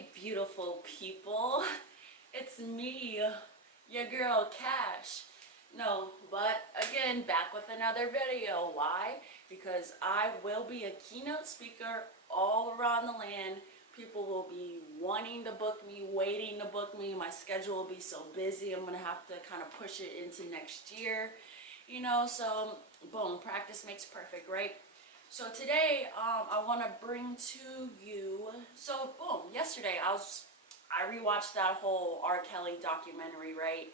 Hey beautiful people, it's me, your girl Cash. No, but again, back with another video. Why? Because I will be a keynote speaker all around the land. People will be wanting to book me, waiting to book me. My schedule will be so busy, I'm gonna have to kind of push it into next year. So boom, practice makes perfect, right? So today, I want to bring to you. So boom, yesterday I rewatched that whole R. Kelly documentary, right?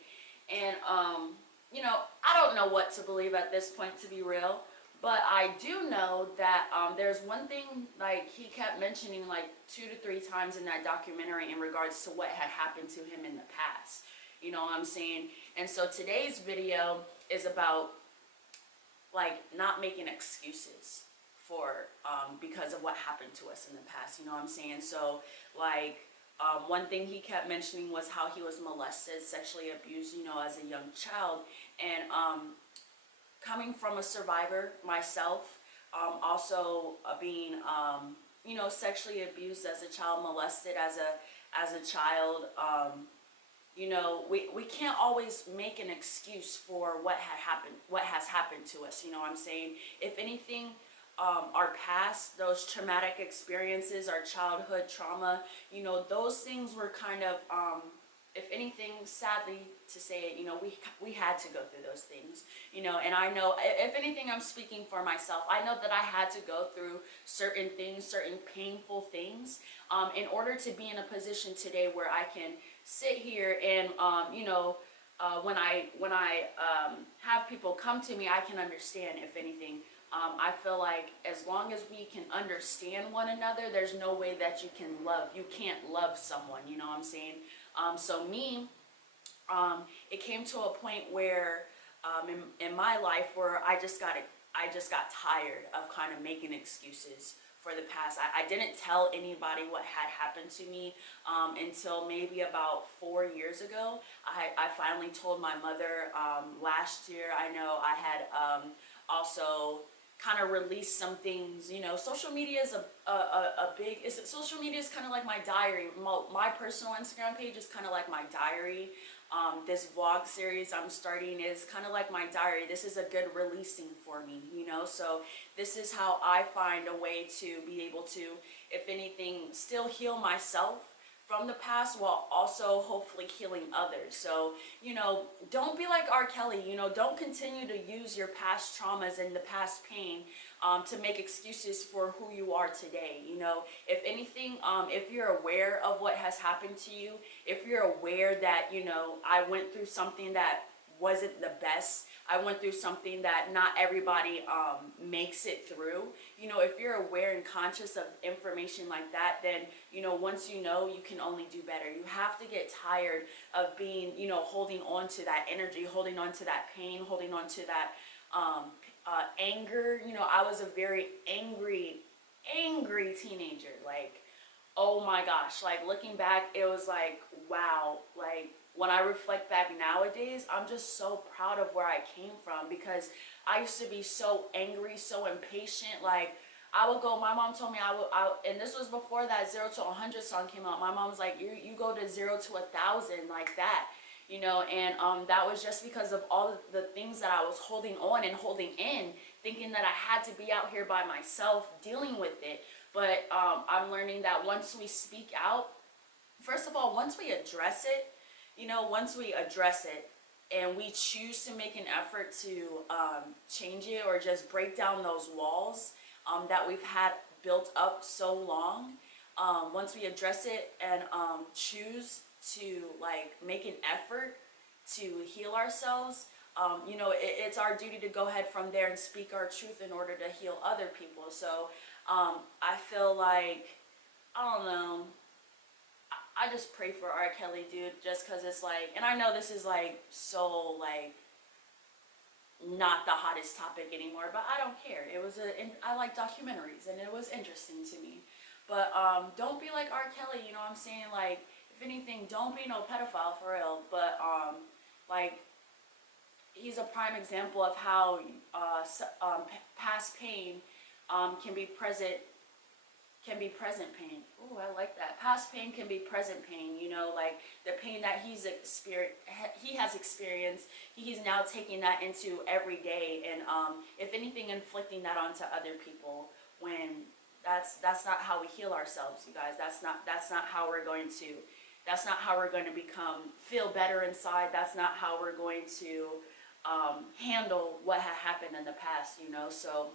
And I don't know what to believe at this point, to be real. But I do know that there's one thing like he kept mentioning like 2 to 3 times in that documentary in regards to what had happened to him in the past. You know what I'm saying? And so today's video is about like not making excuses for because of what happened to us in the past, you know what I'm saying? So like one thing he kept mentioning was how he was molested, sexually abused, as a young child. And coming from a survivor myself, also being sexually abused as a child, molested as a child, we can't always make an excuse for what has happened to us. You know what I'm saying? If anything, our past, those traumatic experiences, our childhood trauma, those things were kind of, if anything, sadly to say it, we had to go through those things, and I know, if anything, I'm speaking for myself. I know that I had to go through certain things, certain painful things, in order to be in a position today where I can sit here and, when I have people come to me, I can understand, if anything. I feel like as long as we can understand one another, there's no way that you can't love someone, you know what I'm saying? So me, it came to a point where, in my life, where I just got tired of kind of making excuses for the past. I didn't tell anybody what had happened to me until maybe about 4 years ago. I finally told my mother last year. I know I had also kind of released some things. Social media is social media is kind of like my diary. My personal Instagram page is kind of like my diary. This vlog series I'm starting is kind of like my diary. This is a good releasing for me, so this is how I find a way to be able to, if anything, still heal myself from the past while also hopefully healing others. So, don't be like R. Kelly. Don't continue to use your past traumas and the past pain to make excuses for who you are today. If anything, if you're aware of what has happened to you, if you're aware that, I went through something that wasn't the best, I went through something that not everybody makes it through. If you're aware and conscious of information like that, then, once you can only do better. You have to get tired of being, holding on to that energy, holding on to that pain, holding on to that anger. I was a very angry teenager. Like, oh my gosh, like looking back, it was like, wow. Like when I reflect back nowadays, I'm just so proud of where I came from, because I used to be so angry, so impatient. Like I would go, my mom told me and this was before that 0 to 100 song came out. My mom was like, you go to 0 to 1,000 like that, and that was just because of all the things that I was holding on and holding in, thinking that I had to be out here by myself dealing with it. But I'm learning that once we speak out, first of all, once we address it, and we choose to make an effort to change it, or just break down those walls that we've had built up so long, once we address it and choose to like make an effort to heal ourselves, it's our duty to go ahead from there and speak our truth in order to heal other people. So I feel like, I don't know, I just pray for R. Kelly, dude, just because it's like, and I know this is like so like not the hottest topic anymore, but I don't care. I like documentaries and it was interesting to me. But don't be like R. Kelly, you know what I'm saying? Like, if anything, don't be no pedophile for real. But like, he's a prime example of how past pain can be present, can be present pain. Ooh, I like that. Past pain can be present pain, you know, like the pain that he has experienced, he's now taking that into every day, and if anything, inflicting that onto other people, when that's not how we heal ourselves, you guys. That's not how we're going to feel better inside. That's not how we're going to handle what had happened in the past, you know. So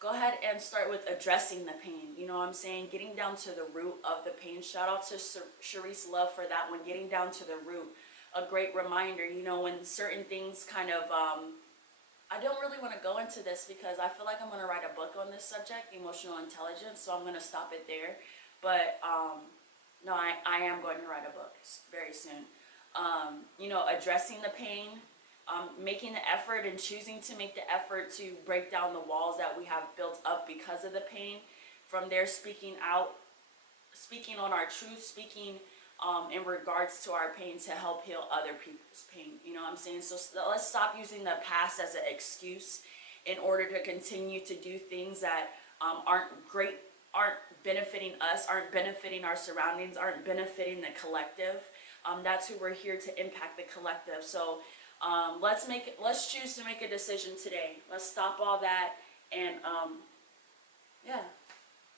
go ahead and start with addressing the pain. You know what I'm saying? Getting down to the root of the pain. Shout out to Sharice Love for that one. Getting down to the root. A great reminder, you know, when certain things kind of, I don't really want to go into this because I feel like I'm going to write a book on this subject, emotional intelligence, so I'm going to stop it there. But, no, I am going to write a book very soon. You know, addressing the pain, making the effort and choosing to make the effort to break down the walls that we have built up because of the pain. From there, speaking out, speaking on our truth, speaking in regards to our pain to help heal other people's pain. You know what I'm saying? So let's stop using the past as an excuse in order to continue to do things that aren't great, aren't benefiting us, aren't benefiting our surroundings, aren't benefiting the collective. That's who we're here to impact, the collective. So let's choose to make a decision today. Let's stop all that, and yeah,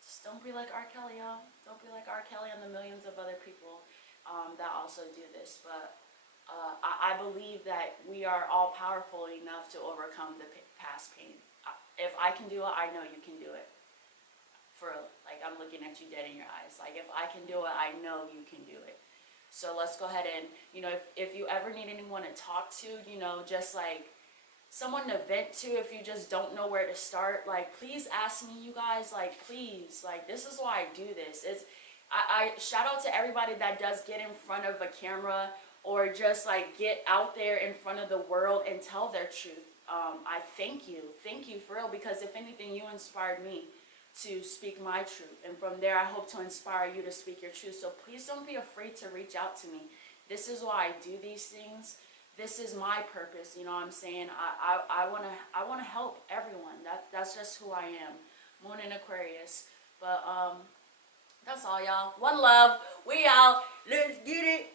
just don't be like R. Kelly, y'all. Don't be like R. Kelly and the millions of other people that also do this. But I believe that we are all powerful enough to overcome the past pain. If I can do it, I know you can do it. For like, I'm looking at you dead in your eyes. Like, if I can do it, I know you can do it. So let's go ahead and, you know, if you ever need anyone to talk to, you know, just like someone to vent to, if you just don't know where to start, like, please ask me, you guys. Like, please, like, this is why I do this. I shout out to everybody that does get in front of a camera or just like get out there in front of the world and tell their truth. I thank you for real, because if anything, you inspired me to speak my truth, and from there I hope to inspire you to speak your truth. So please don't be afraid to reach out to me. This is why I do these things. This is my purpose, you know what I'm saying? I want to help everyone. That's just who I am. Moon in Aquarius. But that's all, y'all. One love. We out. Let's get it.